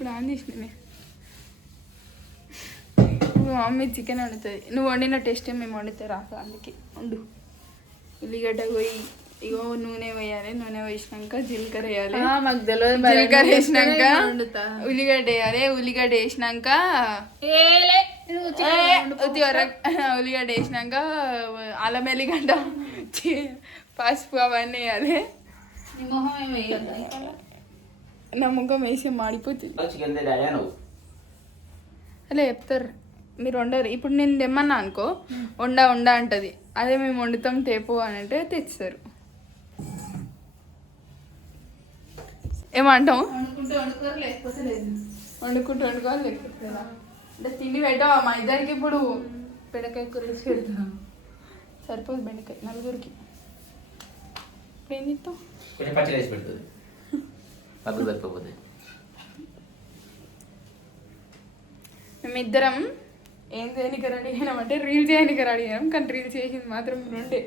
ఇప్పుడు ఆన్ చేసిన నువ్వు మమ్మీ చికెన్ వండుతుంది. నువ్వు వండిన టేస్ట్ మేము వండితే రాదు అందుకే. వండు. ఉల్లిగడ్డ పోయి ఇగో నూనె వేయాలి నూనె వేసినాక జీలకర్ర వేయాలి. మాకు తెలియదు జీలకర్ర వేసినాక. ఉల్లిగడ్డ వేయాలి. ఉల్లిగడ్డ వేసినాక ఉల్లిగడ్డ వేసినాక అల్లం ఎల్లిగడ్డ చి- పసుపు అవన్నీ వేయాలి. మొహం ఏమి ఇక్కడ? నా ముఖం వేసి మాడిపోతుంది. అలా చెప్తారు. మీరు వండరు. ఇప్పుడు నేను తెమ్మన్నా అనుకో వండ వండ అంటది. అదే మేము వండుతాం తేపు అని అంటే తెచ్చారు ఏమంటాం వండుకుంటే వండుకోరు లేకపోతే లేదు. వండుకుంటూ వండుకోవాలి లేకపోతే? అంటే తిండి పెట్టావా? మా ఇద్దరికి ఇప్పుడు బెండకాయ కూర వేసి పెడతాం సరిపోదు బెండకాయ నలుగురికి. ఇప్పుడు ఏం చేస్తాం పద్దు సరిపోతుంది మేమిద్దరం ఏం చేయడానికి రెడీ అయినామంటే రీల్ చేయడానికి రెడీ అయినాం కానీ రీల్ చేసింది మాత్రం రెండే.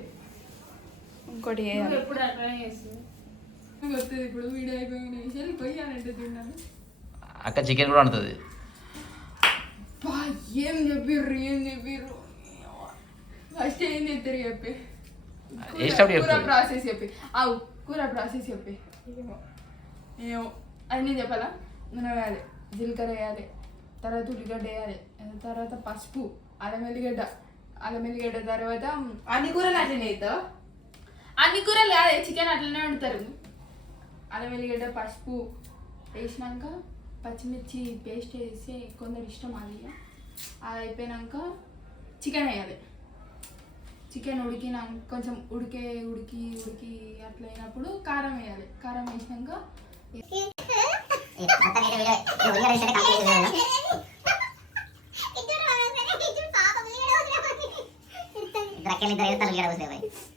ఇంకోటి అక్క చికెన్ కూడా బా, ఏం చెప్పిర్రు ఏం చెప్పిర్రు? ఫస్ట్ ఏం చెప్తారు చెప్పి? కూర. ప్రాసెస్ చెప్పి. అవు కూర ప్రాసెస్ చెప్పి. అది నేను చెప్పాలా? నూనె వేయాలి జీలకర్ర వేయాలి తర్వాత ఉల్లిగడ్డ వేయాలి తర్వాత పసుపు అల్లం ఎల్లిగడ్డ అల్లం ఎల్లిగడ్డ తర్వాత అన్ని కూరలు అట్లనే అవుతావు అన్ని కూరలు కాదు చికెన్ అట్లనే వండుతారు. అల్లం వెల్లిగడ్డ పసుపు వేసినాక పచ్చిమిర్చి పేస్ట్ వేసి కొందరు ఇష్టం అది. అది అయిపోయినాక చికెన్ వేయాలి. చికెన్ ఉడికినాక కొంచెం ఉడికే ఉడికి ఉడికి అట్లయినప్పుడు కారం వేయాలి. కారం వేసినాక సూపు పెట్టుడు లేదు సూప్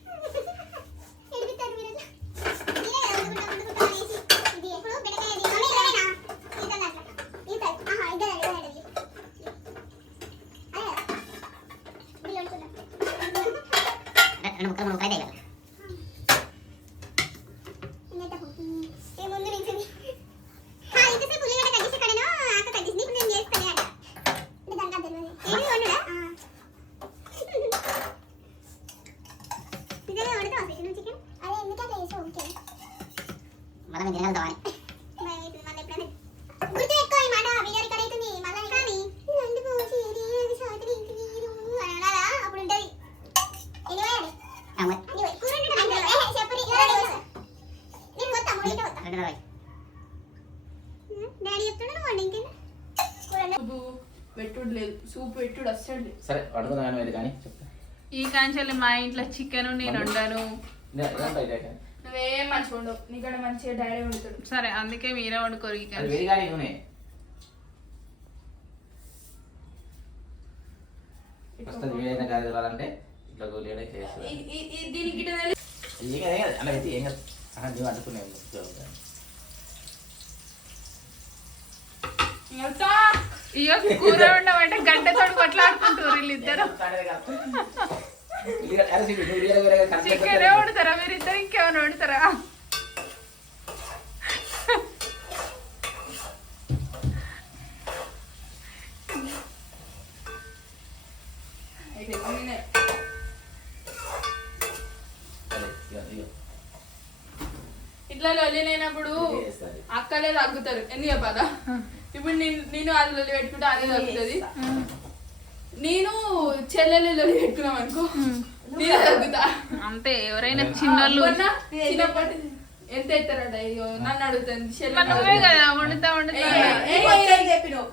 పెట్టుడు అస్సలు లేదు. సరే కానీ ఈ కాంచెల్లి మా ఇంట్లో చికెన్ నేను వండాను. నువ్వేం మంచిగా ఉండవు నీకంటే మంచిగా డాడీ ఉంటాడు సరే అందుకే మీరే వండుకోరు ఈ అది కాంచె వేడి కానీ నూనె ఫస్ట్ అది వేడైన కాదు తెలాలంటే ఇట్లా గోలి చేస్తుంది ఈ- ఈ- ఈ- దీనికి గిట్ట తెలి- ఏం కాదు ఏం కాదు. అలా అయితే ఏం కాదు. ఆహా, నువ్వు అంటుకునేది వెళ్తా. ఇయ్యో కూర ఉండమంటే గంటతోటి కొట్లాడుకుంటారు వీళ్ళిద్దరు. చికెన్ వండుతారా? మీరిద్దరు ఇంకేమైనా వండుతారా. ఇట్లా లొల్లి లేనప్పుడు అక్కలే తగ్గుతారు. ఎందుకు చెప్పాలా? ఇప్పుడు నేను నేను అది లొల్లి పెట్టుకుంటే అదే తగ్గుతుంది. నేను చెల్లెలు లొల్లి పెట్టుకున్నాం అనుకో నేనే తగ్గుతా. అంతే ఎవరైనా చిన్నోళ్ళు చిన్నప్పటి ఎంత ఎత్తారట? అయ్యో నన్ను అడుగుతుంది నువ్వే కదా వండుతా వండుతా.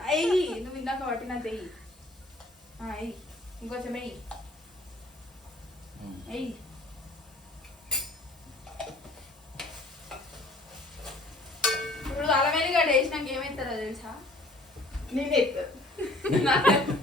అయ్యి నువ్వు ఇందాక పట్టినది వెయ్యి అయ్యి ఇంకొంచెం వెయ్యి వెయ్యి ఇప్పుడు అలమేలిగడ్డ వేసినాక ఏమవుతారో తెలుసా? నేను ఎత్తారు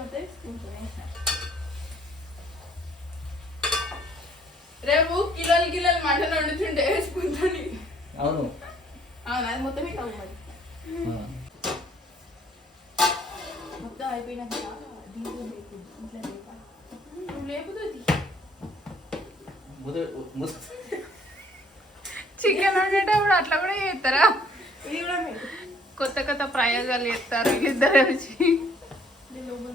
ఉంటే స్పూన్తో వేసిన. రేపు కిలోలు కిలోలు మటన్ వండుతుంటే స్పూన్ తోని. అవును. అవును? అది మొత్తం ఇట్లా అవ్వాలి ఆ. మొత్తం అయిపోయినాక చికెన్ వండేటప్పుడు అట్లా కూడా చేస్తారా? ఇది కూడా పెట్టు కొత్త కొత్త ప్రయోగాలు చేస్తారు ఇద్దరు వచ్చి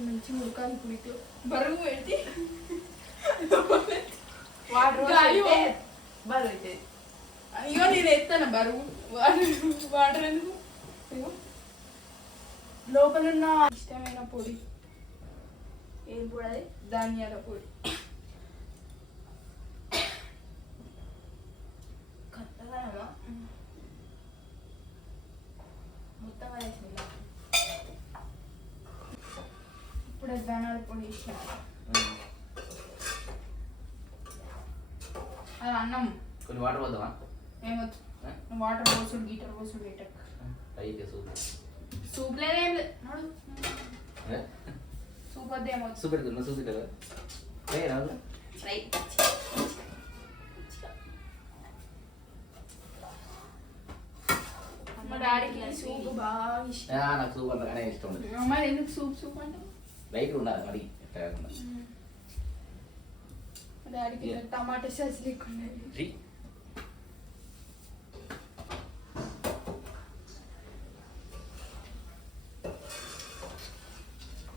మంచి ముడకాలి పోయితే బరువు పెట్టి అయ్యో నేను ఎత్తాను బరువు. వాటర్ వాటర్ ఎందుకు. లోపల ఉన్న ఇష్టమైన పొడి. ఏం పొడి అది ధాన్యాల పొడి కొత్తగా. మొత్తం వేసింది. ఇప్పుడు ధాన్యాల పొడి వేసిన అది అన్నం కొన్ని వాటర్ పోద్దామా ఏమొద్దు వాటర్ పోసుడు గీటర్ పోసుడు పెట్టక సూప్ లేదేం సూప్ వద్ద ఏమొద్దు సూప్ పెడుతున్నా సూప్ కదా ఏ రాదు రైట్ మా డాడీకి సూప్ బాగా ఇష్టం నాకు సూప్ అంతగానే ఇష్టం మరి ఎందుకు సూప్ సూప్ అంటే లైట్ ఉండాలి మరి డాడీకి. టమాటా సాస్ లేకుండా.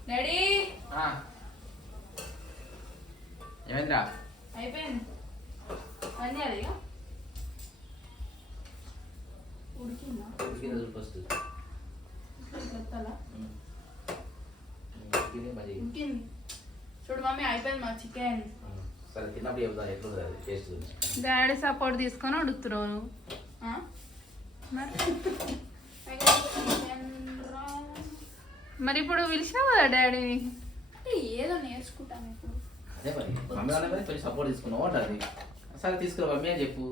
డాడీ ఆ. ఏమైందిరా? అయిపోయింది. అన్నీ ఇక ఉడికిందా? ఉడికింది. చూడు మమ్మీ అయిపోయింది మా చికెన్. సరే తిన్నప్పుడు చెప్తా ఎట్లుంది అది? టేస్ట్ గురించి డాడీ సపోర్ట్ తీసుకొని అడుగుతున్నావు నువ్వు. మరి? మరి ఇప్పుడు పిలిచినావు కదా డాడీని? ఏదో ఇప్పుడు అదే మరి. మమ్మీ వాళ్ళ మీద కొంచెం సపోర్ట్ తీసుకున్నావు అంటారు. సరే తీసుకురా మమ్మీ అని చెప్పు.